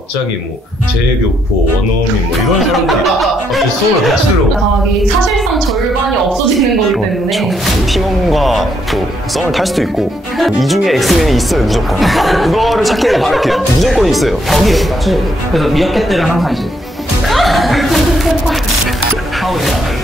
갑자기 뭐 재교포, 원어민 뭐 이런 사람들이 갑자기 수업을 같이 들어. 과학이 사실상 절반이 없어지는 거기 때문에 팀원과 또 썸을 탈 수도 있고 이 중에 엑스맨이 있어요 무조건. 그거를 찾기를 바랄게요. 무조건 있어요. 거기에 맞춰요. 그래서 미어캣들은 항상 이제 하고 있어요.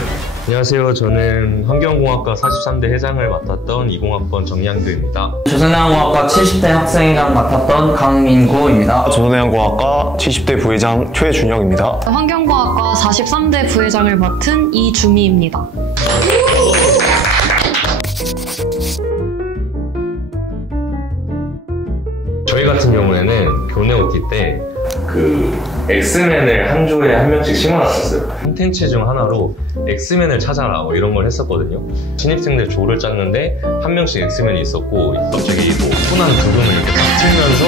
안녕하세요. 저는 환경공학과 43대 회장을 맡았던 20학번 정양규입니다. 조선해양공학과 70대 학생회장 맡았던 강민구입니다. 조선해양공학과 70대 부회장 최준영입니다. 환경과학과 43대 부회장을 맡은 이주미입니다. 저희 같은 경우에는 교내 OT 때 그 엑스맨을 한 조에 한 명씩 심어놨었어요. 콘텐츠 중 하나로 엑스맨을 찾아라 뭐 이런 걸 했었거든요. 신입생들 조를 짰는데 한 명씩 엑스맨이 있었고 갑자기 뭐 순한 구름을 이렇게 딱 틀면서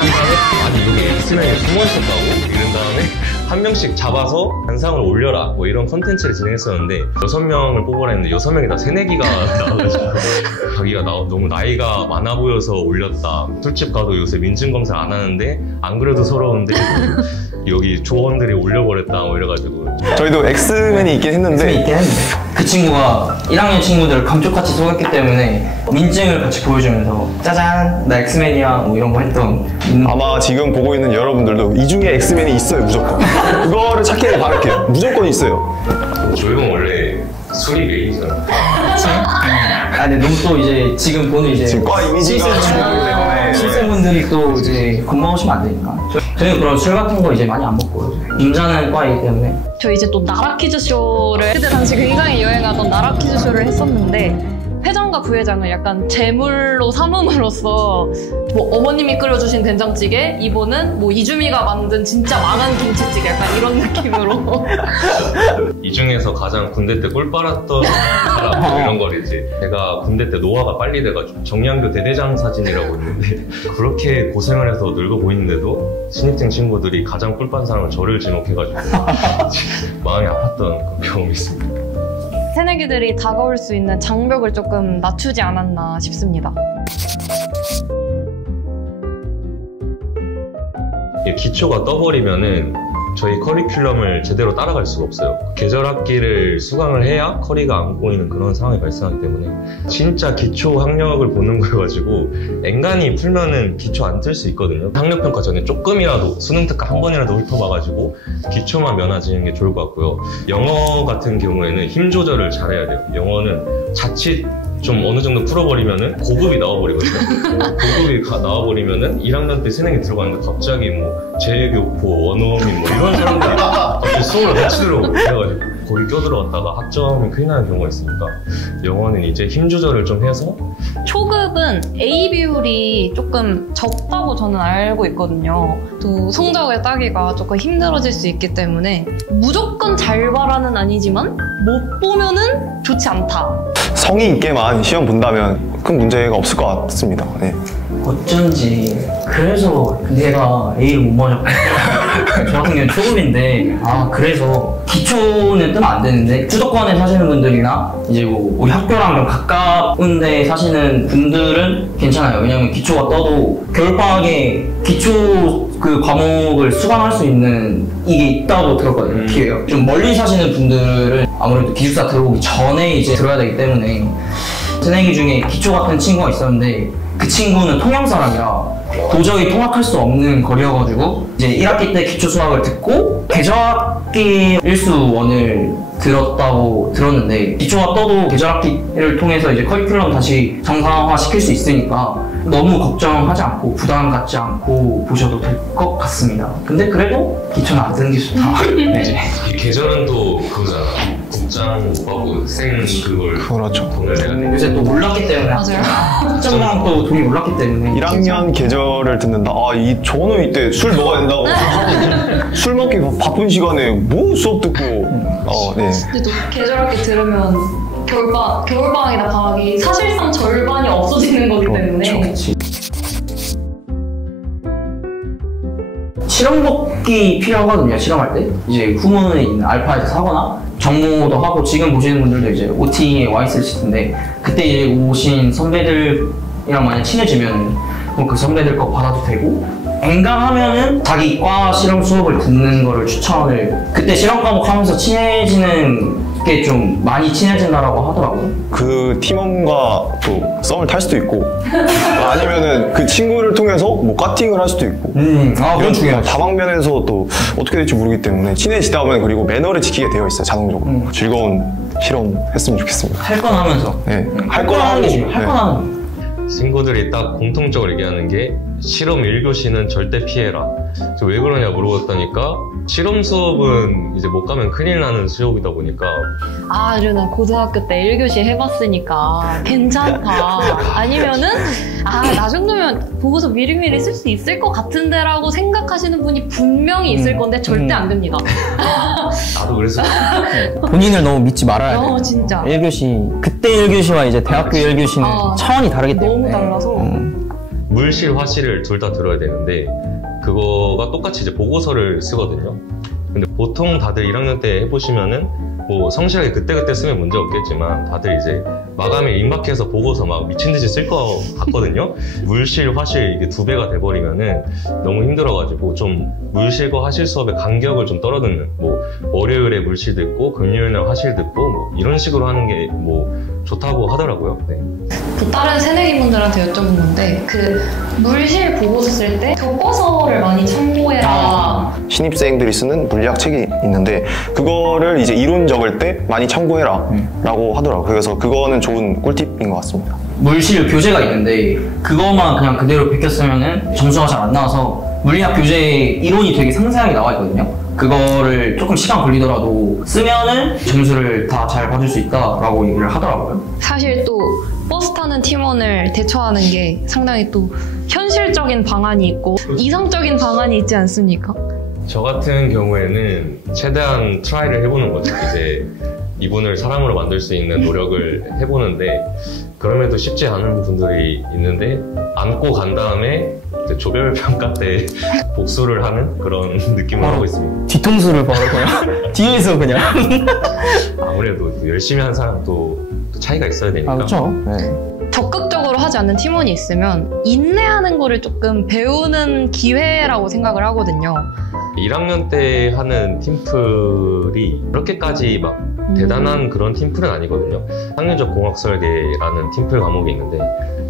한 다음에 아니 여기 엑스맨이 숨어있었다고? 이런 다음에 한 명씩 잡아서 단상을 올려라 뭐 이런 콘텐츠를 진행했었는데 6명을 뽑으라 했는데 6명이 다 새내기가 나와가지고 자기가 너무 나이가 많아 보여서 올렸다. 술집 가도 요새 민증검사 안 하는데 안 그래도 서러운데 여기 조원들이 올려버렸다 뭐 이래가지고 저희도 엑스맨이 있긴 했는데 그 친구가 1학년 친구들을 감쪽같이 속였기 때문에 민증을 같이 보여주면서 짜잔 나 엑스맨이야 뭐 이런 거 했던 아마 지금 보고 있는 여러분들도 이 중에 엑스맨이 있어요 무조건. 그거를 찾기를 바랄게요. 무조건 있어요. 조용 원래 술이 메인이잖아. 아 근데 너무 또 이제 지금 보는 이제 지금 과 이미지가 중요하기 때문에 실생분들이 또 이제 건강하시면 안 되니까 저희는 그런 술 같은 거 이제 많이 안 먹고요. 임자는 과이기 때문에 저 이제 또 나라 퀴즈 쇼를 그때 당시 굉장히 유행하던 나라 퀴즈 쇼를 했었는데 회장과 부회장을 약간 제물로 삼음으로써 뭐 어머님이 끓여주신 된장찌개, 이번은 뭐 이주미가 만든 진짜 망한 김치찌개 약간 이런 느낌으로 이 중에서 가장 군대 때 꿀 빨았던 사람 뭐 이런 거리지. 제가 군대 때 노화가 빨리 돼가지고 정양교 대대장 사진이라고 있는데 그렇게 고생을 해서 늙어 보이는데도 신입생 친구들이 가장 꿀 빤 사람은 저를 지목해가지고 마음이 아팠던 그 경험이 있습니다. 새내기들이 다가올 수 있는 장벽을 조금 낮추지 않았나 싶습니다. 기초가 떠버리면은 저희 커리큘럼을 제대로 따라갈 수가 없어요. 계절 학기를 수강을 해야 커리가 안 꼬이는 그런 상황이 발생하기 때문에 진짜 기초 학력을 보는 거여가지고 엔간히 풀면은 기초 안 뜰 수 있거든요. 학력평가 전에 조금이라도 수능 특강 한 번이라도 훑어봐가지고 기초만 면하지는 게 좋을 것 같고요. 영어 같은 경우에는 힘 조절을 잘해야 돼요. 영어는 자칫 좀 어느 정도 풀어버리면은 고급이 나와버리거든요. 고급이 나와버리면은 1학년 때 새내기 들어가는데 갑자기 뭐 재교포, 원어민 뭐 이런 사람들이 갑자기 수업을 같이 들어오고 그래가지고 거기 껴들어갔다가 학점이 큰일 나는 경우가 있으니까 영어는 이제 힘 조절을 좀 해서 초급은 A 비율이 조금 적다고 저는 알고 있거든요. 또 성적을 따기가 조금 힘들어질 수 있기 때문에 무조건 잘 봐라는 아니지만 못 보면은 좋지 않다. 성의 있게만 시험 본다면 큰 문제가 없을 것 같습니다. 네. 어쩐지 그래서 내가 A를 못 맞았고 저 같은 경우는 초급인데 그래서 기초는 뜨면 안 되는데 수도권에 사시는 분들이나 이제 뭐 우리 학교랑 좀 가까운 데 사시는 분들은 괜찮아요. 왜냐면 기초가 떠도 겨울방학에 기초 그 과목을 수강할 수 있는 이게 있다고 들었거든요. 기회요. 좀 멀리 사시는 분들은 아무래도 기숙사 들어오기 전에 이제 들어야 되기 때문에 새내기 중에 기초 같은 친구가 있었는데 그 친구는 통영 사람이라 도저히 통학할 수 없는 거리여가지고 이제 1학기 때 기초 수학을 듣고 계절학기 일수원을 들었다고 들었는데 기초가 떠도 계절학기를 통해서 이제 커리큘럼 다시 정상화 시킬 수 있으니까 너무 걱정하지 않고 부담 갖지 않고 보셔도 될 것 같습니다. 근데 그래도 기초는 안 듣는 게 좋다. 네. 이 계절은 또 그거잖아. 국장 못 받고 생 그걸 그렇죠. 돈을 내야 돼. 요새 또 올랐기 때문에 맞아요. 학점랑 또 돈이 올랐기 때문에 1학년 계절을 듣는다. 저는 이때 술 먹어야 된다고 생각하거든요. 술 먹기 바쁜 시간에 뭐 수업 듣고 네. 근데 또 계절학기 들으면 겨울방학이나 방학이 사실상 절반이 없어지는 거기 때문에 실험복이 필요하거든요. 실험할 때 이제 후문에 있는 알파에서 사거나 정모도 하고 지금 보시는 분들도 이제 OT에 와 있을 텐데 그때 이제 오신 선배들이랑 만약 친해지면 그 선배들 거 받아도 되고 엔간하면은 자기 과 실험 수업을 듣는 거를 추천을, 그때 실험 과목 하면서 친해지는 게 좀 많이 친해진다라고 하더라고요. 그 팀원과 또 썸을 탈 수도 있고 아니면은 그 친구를 통해서 뭐 커팅을 할 수도 있고 그건 중요하죠. 다방면에서 또 어떻게 될지 모르기 때문에 친해지다 보면 그리고 매너를 지키게 되어 있어요, 자동적으로. 즐거운 실험 했으면 좋겠습니다. 할 건 하면서. 네. 할 건 하는 게 중요해요. 할 건 하는 거. 친구들이 딱 공통적으로 얘기하는 게 실험 1교시는 절대 피해라. 저 왜 그러냐 물어봤다니까 실험 수업은 이제 못 가면 큰일 나는 수업이다 보니까 아, 나 고등학교 때 1교시 해봤으니까 괜찮다. 아니면은, 나 정도면 보고서 미리미리 쓸 수 있을 것 같은데 라고 생각하시는 분이 분명히 있을 건데 절대 안 됩니다. 나도 그랬어. 본인을 너무 믿지 말아야 돼요. 진짜. 1교시, 그때 1교시와 이제 대학교 1교시는 차원이 다르기 때문에. 너무 달라서. 물실, 화실을 둘 다 들어야 되는데 그거가 똑같이 이제 보고서를 쓰거든요. 근데 보통 다들 1학년 때 해보시면은 뭐 성실하게 그때그때 쓰면 문제 없겠지만 다들 이제 마감일 임박해서 보고서 막 미친 듯이 쓸 거 같거든요. 물실, 화실 이게 2배가 돼버리면은 너무 힘들어가지고 좀 물실과 화실 수업의 간격을 좀 떨어듣는, 뭐 월요일에 물실 듣고 금요일날 화실 듣고 뭐 이런 식으로 하는 게 뭐 좋다고 하더라고요. 네. 또 다른 새내기분들한테 여쭤본 건데 그 물실 보고서 쓸 때 교과서를 많이 참고해라. 신입생들이 쓰는 물리학 책이 있는데 그거를 이제 이론 적을 때 많이 참고해라 라고 하더라고요. 그래서 그거는 좋은 꿀팁인 것 같습니다. 물실 교재가 있는데 그것만 그냥 그대로 베꼈으면은 점수가 잘 안 나와서 물리학 교재에 이론이 되게 상세하게 나와 있거든요. 그거를 조금 시간 걸리더라도 쓰면은 점수를 다 잘 받을 수 있다라고 얘기를 하더라고요. 사실 또 버스 타는 팀원을 대처하는 게 상당히 또 현실적인 방안이 있고 이상적인 방안이 있지 않습니까? 저 같은 경우에는 최대한 트라이를 해보는 거죠. 이제 이분을 사람으로 만들 수 있는 노력을 해보는데 그럼에도 쉽지 않은 분들이 있는데 안고 간 다음에 이제 조별 평가 때 복수를 하는 그런 느낌을 하고 있습니다. 뒤통수를 바로 그냥 뒤에서 그냥. 아무래도 열심히 한 사람도 차이가 있어야 되니까. 그렇죠. 네. 적극적으로 하지 않는 팀원이 있으면 인내하는 거를 조금 배우는 기회라고 생각을 하거든요. 1학년 때 하는 팀플이 그렇게까지 막 대단한 그런 팀플은 아니거든요. 학년적 공학설계라는 팀플 과목이 있는데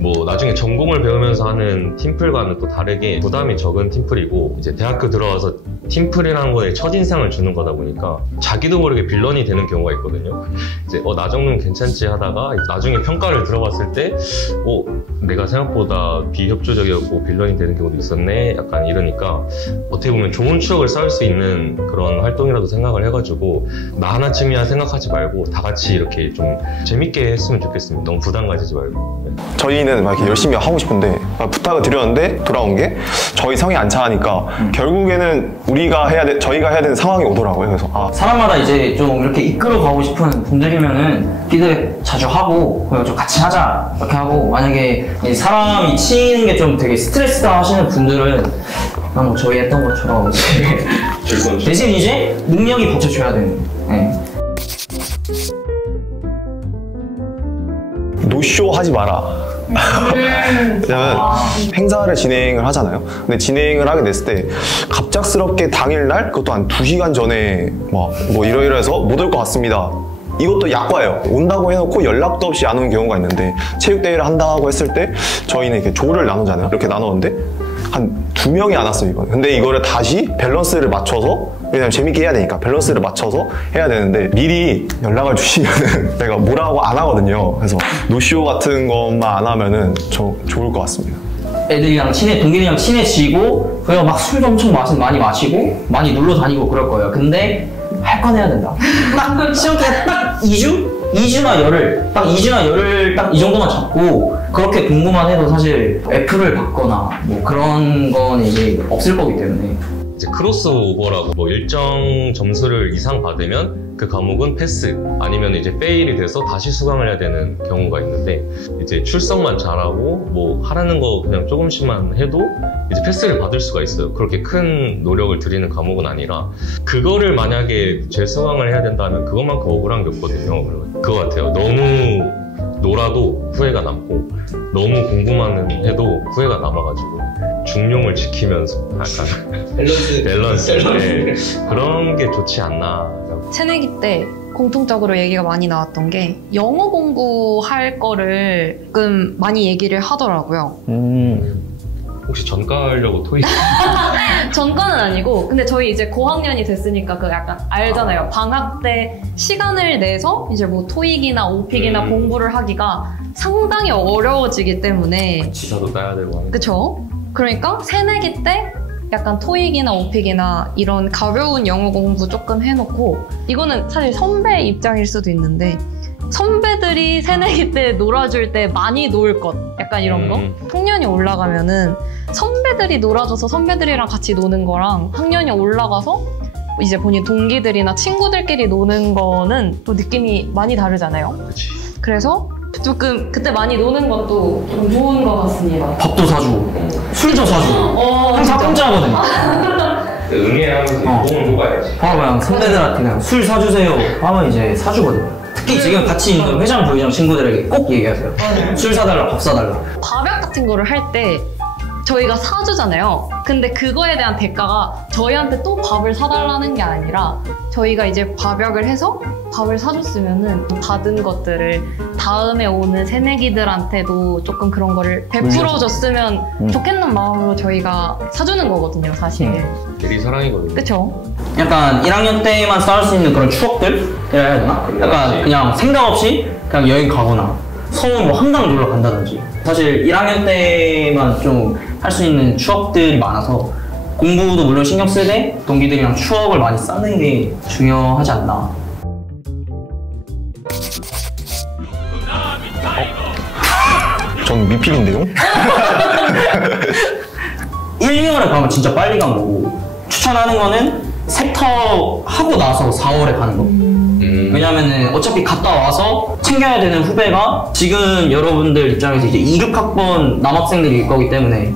뭐 나중에 전공을 배우면서 하는 팀플과는 또 다르게 부담이 적은 팀플이고 이제 대학교 들어와서 팀플이라는 거에 첫인상을 주는 거다 보니까 자기도 모르게 빌런이 되는 경우가 있거든요. 이제 나 정도면 괜찮지 하다가 나중에 평가를 들어봤을 때 내가 생각보다 비협조적이었고 빌런이 되는 경우도 있었네 약간 이러니까 어떻게 보면 좋은 추억을 쌓을 수 있는 그런 활동이라도 생각을 해가지고 나 하나쯤이야 생각하지 말고 다 같이 이렇게 좀 재밌게 했으면 좋겠습니다. 너무 부담 가지지 말고. 네. 저희는 막 이렇게 열심히 하고 싶은데 부탁을 드렸는데 돌아온 게 저희 성이 안 차니까 결국에는 저희가 해야 되는 상황이 오더라고요. 그래서 사람마다 이제 좀 이렇게 이끌어 가고 싶은 분들이면은 피드백 자주 하고 좀 같이 하자 이렇게 하고, 만약에 사람이 치이는 게 좀 되게 스트레스다 하시는 분들은 그냥 뭐 저희 했던 것처럼 대신 이제 능력이 받쳐줘야 되는. 네. 노쇼 하지 마라. 왜냐면 행사를 진행을 하잖아요. 근데 진행을 하게 됐을 때 갑작스럽게 당일날 그것도 한 2시간 전에 뭐 이러이러해서 못 올 것 같습니다. 이것도 약과예요. 온다고 해놓고 연락도 없이 안 오는 경우가 있는데 체육대회를 한다고 했을 때 저희는 이렇게 조를 나누잖아요. 이렇게 나누는데 한 2명이 안 왔어요, 이건. 근데 이거를 다시 밸런스를 맞춰서, 왜냐면 재밌게 해야 되니까 밸런스를 맞춰서 해야 되는데 미리 연락을 주시면은 제가 뭐라고 안 하거든요. 그래서 노쇼 같은 것만 안 하면은 좋을 것 같습니다. 애들이랑 동기들이랑 친해지고 그냥 막 술도 엄청 많이 마시고 많이 놀러 다니고 그럴 거예요. 근데 할 건 해야 된다. 딱 시험 때 딱 2주나 열흘 딱 이 정도만 잡고 그렇게 공부만 해도 사실 F를 받거나 뭐 그런 건 이제 없을 거기 때문에. 이제 크로스오버라고 뭐 일정 점수를 이상 받으면 그 과목은 패스, 아니면 이제 페일이 돼서 다시 수강을 해야 되는 경우가 있는데 이제 출석만 잘하고 뭐 하라는 거 그냥 조금씩만 해도 이제 패스를 받을 수가 있어요. 그렇게 큰 노력을 들이는 과목은 아니라 그거를 만약에 재수강을 해야 된다면 그것만큼 억울한 게 없거든요. 그거 같아요. 너무 놀아도 후회가 남고 너무 공부만 해도 후회가 남아가지고 중용을 지키면서 약간 밸런스 네. 그런 게 좋지 않나. 새내기 때 공통적으로 얘기가 많이 나왔던 게 영어 공부할 거를 조금 많이 얘기를 하더라고요. 혹시 전과하려고 토익? 전과는 아니고 근데 저희 이제 고학년이 됐으니까 그 약간 알잖아요. 방학 때 시간을 내서 이제 뭐 토익이나 오픽이나 공부를 하기가 상당히 어려워지기 때문에 지사도 따야 되고 하는. 그쵸? 그러니까 새내기 때 약간 토익이나 오픽이나 이런 가벼운 영어 공부 조금 해놓고 이거는 사실 선배 입장일 수도 있는데 선배들이 새내기 때 놀아줄 때 많이 놀 것 약간 이런 거 학년이 올라가면은 선배들이 놀아줘서 선배들이랑 같이 노는 거랑 학년이 올라가서 이제 본인 동기들이나 친구들끼리 노는 거는 또 느낌이 많이 다르잖아요. 그치. 그래서 조금 그때 많이 노는 것도 좀 좋은 것 같습니다. 밥도 사주고 술도 사주고 항상 공짜거든요. 응애하면서 돈을 뽑아야지. 바로 그냥 선배들한테 그냥 술 사주세요 하면 이제 사주거든요. 특히 지금 같이 있는 회장 부회장 친구들에게 꼭 얘기하세요. 술 사달라 밥 사달라. 밥약 같은 거를 할 때 저희가 사주잖아요. 근데 그거에 대한 대가가 저희한테 또 밥을 사달라는 게 아니라 저희가 이제 밥약을 해서 밥을 사줬으면은 받은 것들을 다음에 오는 새내기들한테도 조금 그런 거를 베풀어줬으면 좋겠는 마음으로 저희가 사주는 거거든요, 사실. 대리 사랑이거든요. 그쵸? 약간 1학년 때만 쌓을 수 있는 그런 추억들이라 해야 되나? 약간 그냥 생각 없이 그냥 여행 가거나 서울 뭐 한강 놀러 간다든지 사실 1학년 때만 좀 할 수 있는 추억들이 많아서 공부도 물론 신경 쓰되 동기들이랑 추억을 많이 쌓는 게 중요하지 않나. 전 미필인데요? 1, 2월에 가면 진짜 빨리 간 거고 추천하는 거는 섹터 하고 나서 4월에 가는 거. 왜냐면은 어차피 갔다 와서 챙겨야 되는 후배가 지금 여러분들 입장에서 이제 26학번 남학생들일 거기 때문에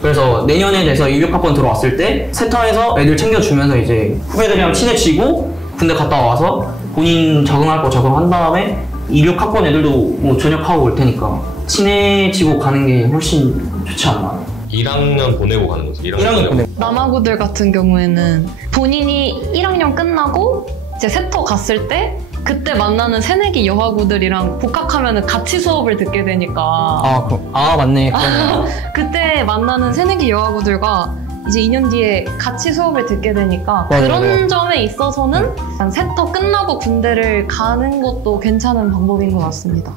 그래서 내년에 돼서 26학번 들어왔을 때 섹터에서 애들 챙겨주면서 이제 후배들이랑 친해지고 군대 갔다 와서 본인 적응할 거 적응한 다음에 26학번 애들도 뭐 전역하고 올 테니까 친해지고 가는 게 훨씬 좋지 않나. 1학년 보내고 가는 거죠. 1학년 보내고. 남아구들 같은 경우에는 본인이 1학년 끝나고 이제 섹터 갔을 때 그때 만나는 새내기 여하구들이랑 복학하면 같이 수업을 듣게 되니까 맞네. 그때 만나는 새내기 여하구들과 이제 2년 뒤에 같이 수업을 듣게 되니까 그런 점에 있어서는 섹터 끝나고 군대를 가는 것도 괜찮은 방법인 것 같습니다.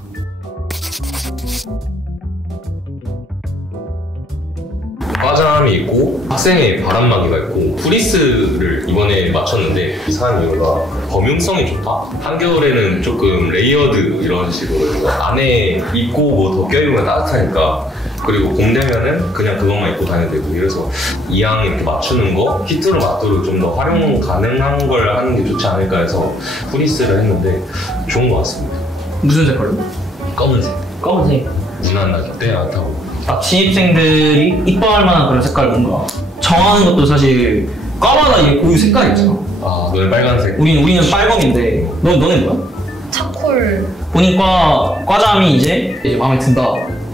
과잠이 있고 학생의 바람막이가 있고 프리스를 이번에 맞췄는데 이상한 이유가 범용성이 좋다. 한겨울에는 조금 레이어드 이런 식으로 안에 입고 뭐 더 껴입으면 따뜻하니까 그리고 봄 되면은 그냥 그것만 입고 다녀도 되고 이래서 이왕 이렇게 맞추는 거 히트로 맞도록 좀 더 활용 가능한 걸 하는 게 좋지 않을까 해서 프리스를 했는데 좋은 것 같습니다. 무슨 색깔로? 검은색. 검은색. 무난하게 때 안 타고. 신입생들이 이뻐할 만한 그런 색깔 뭔가 정하는 것도 사실 과마다 이게 고유 색깔이 있잖아. 너는 빨간색. 우리는 빨검인데 너는 뭐야? 차콜. 본인 과잠이 이제 마음에 든다.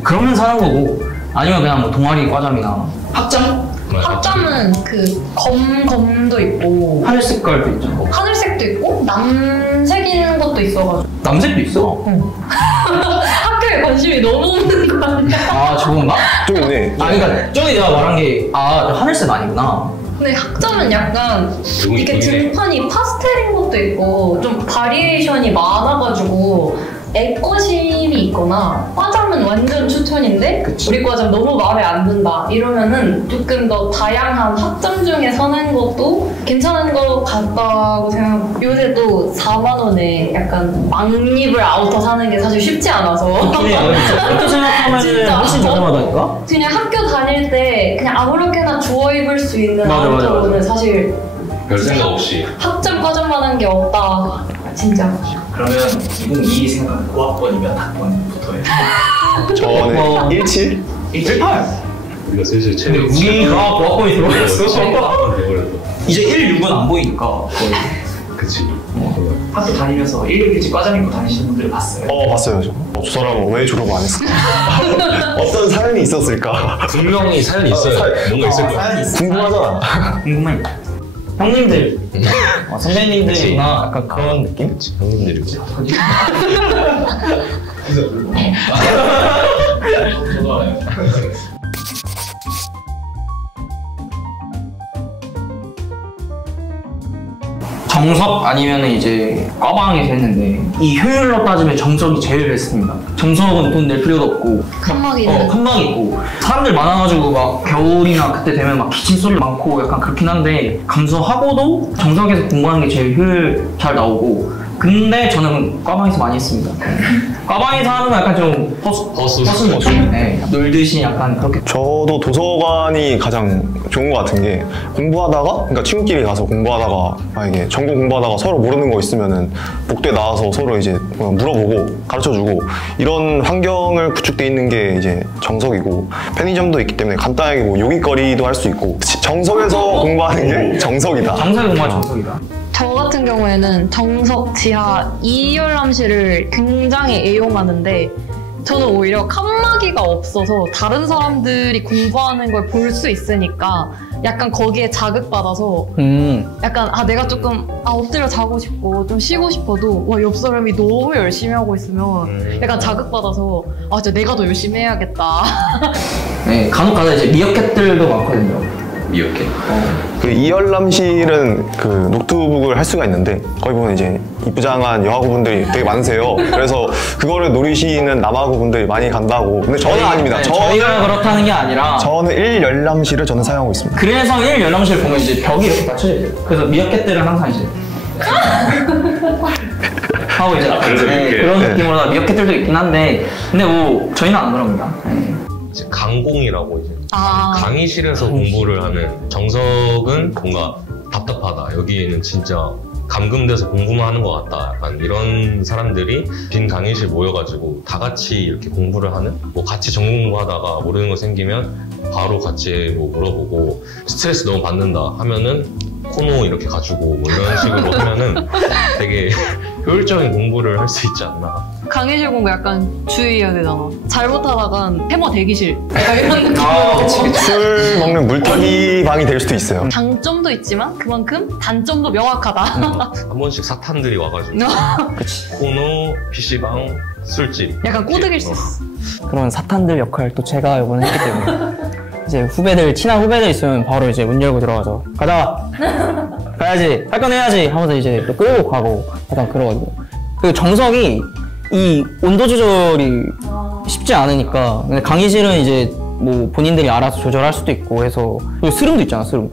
그러면 사는 거고 아니면 그냥 뭐 동아리 과잠이나 학잠? 학잠은 그 검도 있고 하늘 색깔도 있잖아. 하늘색도 있고 남색인 것도 있어가지고. 남색도 있어? 응. 학교에 관심이 너무 없는 거 아니야? 저건가? 좀 있네. 그러니까 저기 내가 말한 게 하늘색 아니구나. 근데 학점은 약간 이게 등판이 파스텔인 것도 있고 좀 바리에이션이 많아가지고 애꺼심이 있거나 과잠은 완전 추천인데 우리 과잠 너무 마음에 안 든다 이러면은 조금 더 다양한 학점 중에 사는 것도 괜찮은 것 같다고 생각합니다. 요새 또 4만 원에 약간 망립을 아우터 사는 게 사실 쉽지 않아서 그렇게 생각하면 진짜. 훨씬 저렴하다니까? 그냥 학교 다닐 때 그냥 아무렇게나 주워 입을 수 있는 아우터는 사실 별 생각 없이 학점 과점만 한 게 없다 진짜. 그러면 2022 생각하면 고학번이면 학번 붙어요. 저는 17? 18. 우리가 슬슬 근데 우리가 고학번이 들어갔어. 한번 돼버렸어. 이제 1, 6은 안 보이니까 거의. 그치. 학교 다니면서 1일일지 과장 입고 다니시는 분들 봤어요? 봤어요. 저 사람은 왜 졸업 안 했을까? 어떤 사연이 있었을까? 분명히 사연이 있어요. 뭔가 있을 거야. 사연이 있어요. 궁금하잖아. 궁금해. 형님들, 선배님들이나 약간 그런 느낌? 그치, 형님들이고. 저도 알아요. 정석 아니면 이제 과방에서 했는데 이 효율로 따지면 정석이 제일 베스트입니다. 정석은 돈 낼 필요도 없고 칸막이는 칸막 있고 사람들 많아가지고 막 겨울이나 그때 되면 막 기침 소리 많고 약간 그렇긴 한데 감수하고도 정석에서 공부하는 게 제일 효율 잘 나오고 근데 저는 과방에서 많이 했습니다. 과방에서 하는 건 약간 좀 허수. 네, 놀듯이 약간 그렇게 저도 도서관이 가장 좋은 것 같은 게 공부하다가 그러니까 친구끼리 가서 공부하다가 이게 전공 공부하다가 서로 모르는 거 있으면은 복도에 나와서 서로 이제 물어보고 가르쳐주고 이런 환경을 구축돼 있는 게 이제 정석이고 편의점도 있기 때문에 간단하게 뭐 요깃거리도 할 수 있고 정석에서 공부하는 게 정석이다. 정석이 정말 정석이다. 저 같은 경우에는 정석, 지하, 이열람실을 굉장히 애용하는데 저는 오히려 칸막이가 없어서 다른 사람들이 공부하는 걸 볼 수 있으니까 약간 거기에 자극받아서 약간 내가 조금 엎드려 자고 싶고 좀 쉬고 싶어도 와, 옆 사람이 너무 열심히 하고 있으면 약간 자극받아서 진짜 내가 더 열심히 해야겠다. 네, 간혹 가다 이제 미어캣들도 많거든요. 미역해. 그 이열람실은 그 노트북을 할 수가 있는데 거기 보면 이제 이쁘장한 여학우분들이 되게 많으세요. 그래서 그거를 노리시는 남학우분들이 많이 간다고. 근데 저는 아닙니다. 네, 저희가 그렇다는 게 아니라 저는 1열람실을 저는 사용하고 있습니다. 그래서 1열람실 보면 이제 벽이 이렇게 닫혀져 있어요. 그래서 미어캣들은 항상 이제 하고 이제 그런 느낌으로 미어캣들도 있긴 한데 근데 뭐 저희는 안 그럽니다. 이제 강공이라고 이제 아. 강의실에서 공부를 하는 정석은 뭔가 답답하다. 여기에는 진짜 감금돼서 공부만 하는 것 같다. 약간 이런 사람들이 빈 강의실 모여가지고 다 같이 이렇게 공부를 하는? 뭐 같이 전공 공부하다가 모르는 거 생기면 바로 같이 뭐 물어보고 스트레스 너무 받는다 하면은 코노 이렇게 가지고 뭐 이런 식으로 하면은 되게 효율적인 공부를 할 수 있지 않나. 강의실 공부 약간 주의해야 되잖아. 잘못하다간 해머 대기실. 약간 이런 느낌으로. 술 먹는 물타기 방이 될 수도 있어요. 장점도 있지만 그만큼 단점도 명확하다. 한 번씩 사탄들이 와가지고 코노, PC방, 술집. 약간 꼬드길 수 있어. 그런 사탄들 역할 또 제가 이번에 했기 때문에 이제 친한 후배들 있으면 바로 이제 문 열고 들어가서 가자 가야지 할 건 해야지 하면서 이제 또 끌고 가고 약간 그러거든요. 그 정석이 이 온도 조절이 쉽지 않으니까 근데 강의실은 이제 뭐 본인들이 알아서 조절할 수도 있고 해서 그리고 스름도 있잖아. 스름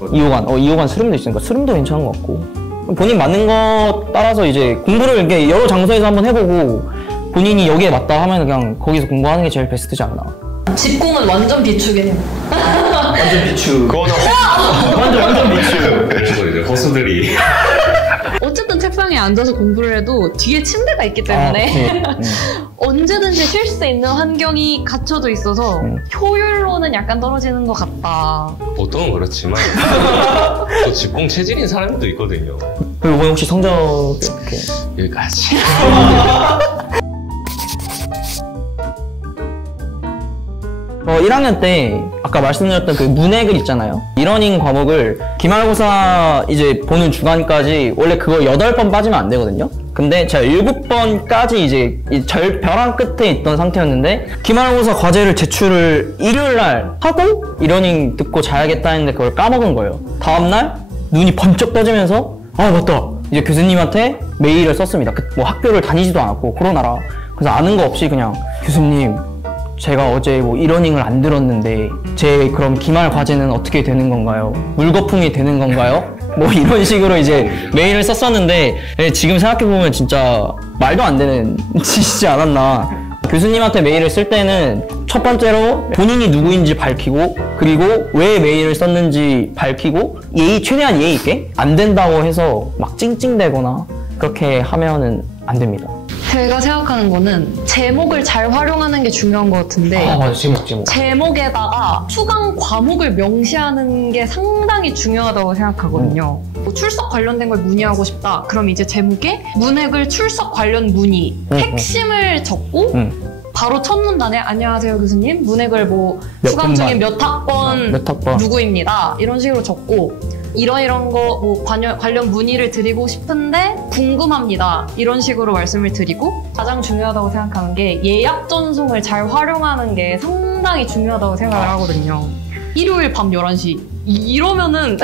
2호관 스름도 있으니까 스름도 괜찮은 것 같고 본인 맞는 거 따라서 이제 공부를 이렇게 여러 장소에서 한번 해보고 본인이 여기에 맞다 하면 그냥 거기서 공부하는 게 제일 베스트지 않나. 집공은 완전 비추긴 해요. 완전 비추. 그거는 완전 비추. 그리고 이제 허수들이 어쨌든 책상에 앉아서 공부를 해도 뒤에 침대가 있기 때문에 언제든지 쉴 수 있는 환경이 갖춰져 있어서 효율로는 약간 떨어지는 것 같다. 보통은 그렇지만 또 집공 체질인 사람도 있거든요. 그리고 이번에 혹시 성적 이렇게 여기까지. 1학년 때 아까 말씀드렸던 그 문해글 있잖아요. 이러닝 과목을 기말고사 이제 보는 주간까지 원래 그거 8번 빠지면 안 되거든요. 근데 제가 7번까지 이제 벼랑 끝에 있던 상태였는데 기말고사 과제를 제출을 일요일날 하고 이러닝 듣고 자야겠다 했는데 그걸 까먹은 거예요. 다음날 눈이 번쩍 떠지면서 맞다! 이제 교수님한테 메일을 썼습니다. 뭐 학교를 다니지도 않았고 코로나라. 그래서 아는 거 없이 그냥 교수님 제가 어제 뭐 이러닝을 안 들었는데 제 그럼 기말 과제는 어떻게 되는 건가요? 물거품이 되는 건가요? 뭐 이런 식으로 이제 메일을 썼었는데 지금 생각해보면 진짜 말도 안 되는 짓이지 않았나. 교수님한테 메일을 쓸 때는 첫 번째로 본인이 누구인지 밝히고 그리고 왜 메일을 썼는지 밝히고 최대한 예의 있게 안 된다고 해서 막 찡찡대거나 그렇게 하면은 안 됩니다. 제가 생각하는 거는 제목을 잘 활용하는 게 중요한 것 같은데 아 맞아 제목. 제목에다가 수강 과목을 명시하는 게 상당히 중요하다고 생각하거든요. 뭐 출석 관련된 걸 문의하고 싶다. 그럼 이제 제목에 문해글 출석 관련 문의 핵심을 적고 바로 첫 문단에 안녕하세요 교수님 문해글 뭐 수강 중에 몇 학번 누구입니다. 이런 식으로 적고 이런 거 뭐 관련 문의를 드리고 싶은데 궁금합니다. 이런 식으로 말씀을 드리고 가장 중요하다고 생각하는 게 예약 전송을 잘 활용하는 게 상당히 중요하다고 생각을 하거든요. 일요일 밤 11시 이러면은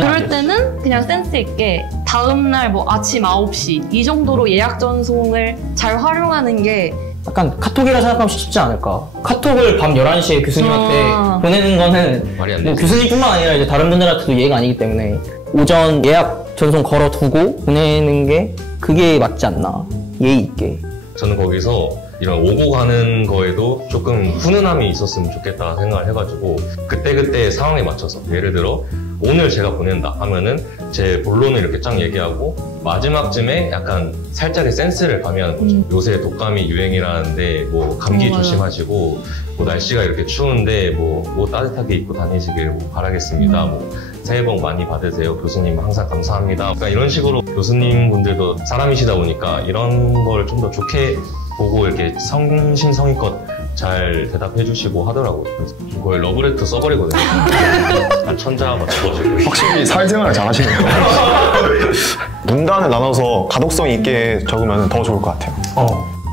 그럴 때는 그냥 센스 있게 다음날 뭐 아침 9시 이 정도로 예약 전송을 잘 활용하는 게 약간 카톡이라 생각하면 쉽지 않을까. 카톡을 밤 11시에 교수님한테 보내는 거는 말이 안 뭐 되지. 교수님뿐만 아니라 이제 다른 분들한테도 예의가 아니기 때문에 오전 예약 전송 걸어두고 보내는 게 그게 맞지 않나. 예의 있게. 저는 거기서 이런 오고 가는 거에도 조금 훈훈함이 있었으면 좋겠다 생각을 해가지고 그때 상황에 맞춰서 예를 들어 오늘 제가 보낸다 하면은 제 본론을 이렇게 쫙 얘기하고 마지막쯤에 약간 살짝의 센스를 가미하는 거죠. 요새 독감이 유행이라는데 뭐 감기 조심하시고 뭐 날씨가 이렇게 추운데 뭐 따뜻하게 입고 다니시길 뭐 바라겠습니다. 뭐 새해 복 많이 받으세요. 교수님 항상 감사합니다. 그러니까 이런 식으로 교수님 분들도 사람이시다 보니까 이런 걸 좀 더 좋게 보고 이렇게 성심성의껏 잘 대답해 주시고 하더라고요. 그래서 거의 러브레터 써버리거든요. 천자 맞춰가지고. 확실히 사회생활을 잘하시네요. 문단을 나눠서 가독성 있게 적으면 더 좋을 것 같아요.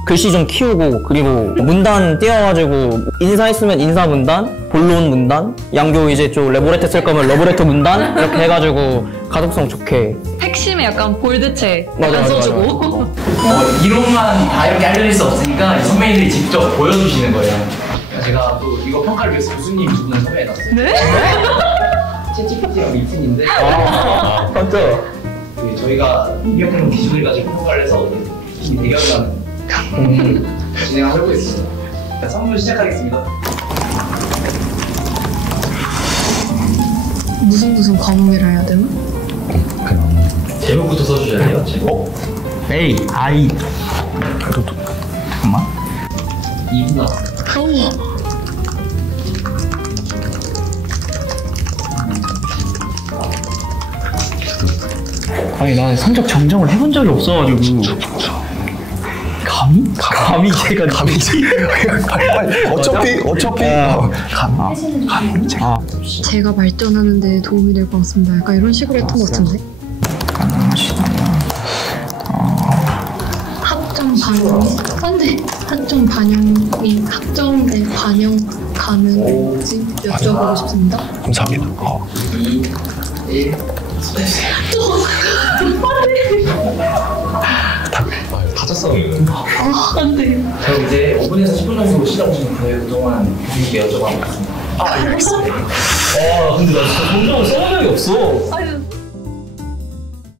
글씨 좀 키우고 그리고 문단 띄워가지고 인사했으면 인사 문단, 본론 문단, 양교 이제 좀 레포레터 쓸 거면 레포레터 문단 이렇게 해가지고 가독성 좋게. 핵심에 약간 볼드체 맞아. 써주고 이론만 다 이렇게 알려질 수 없으니까 선배님들이 직접 보여주시는 거예요. 제가 또 이거 평가를 위해서 교수님 두 분을 섭외해놨어요. 네? 챗GPT랑 미팅인데 맞죠? 저희가 입력해놓은 기준을 가지고 평가를 해서 이 대결을 진행하고 있습니다. 선물 시작하겠습니다. 무슨 과목이라 해야 되나? 제목부터 써주셔야 돼요. 제목. A, I. 잠깐만. 2분 남았습니다. 아니 나는 성적 정정을 해본 적이 없어가지고. 감히 제가 어차피 제가 발전하는 데 도움이 될 것 같습니다. 약간 이런 식으로 했던 것 같은데? 학점 반영이 학점에 반영 가능한지 여쭤보고 싶습니다. 감사합니다. 2, 1. 타자 싸움이네. 안 돼. 그럼 이제 5분에서 10분 정도 쉬다 보시면 그동안 교수님께 여쭤보겠습니다. 근데 나 진짜 정정을 써본 적이 없어. 아유,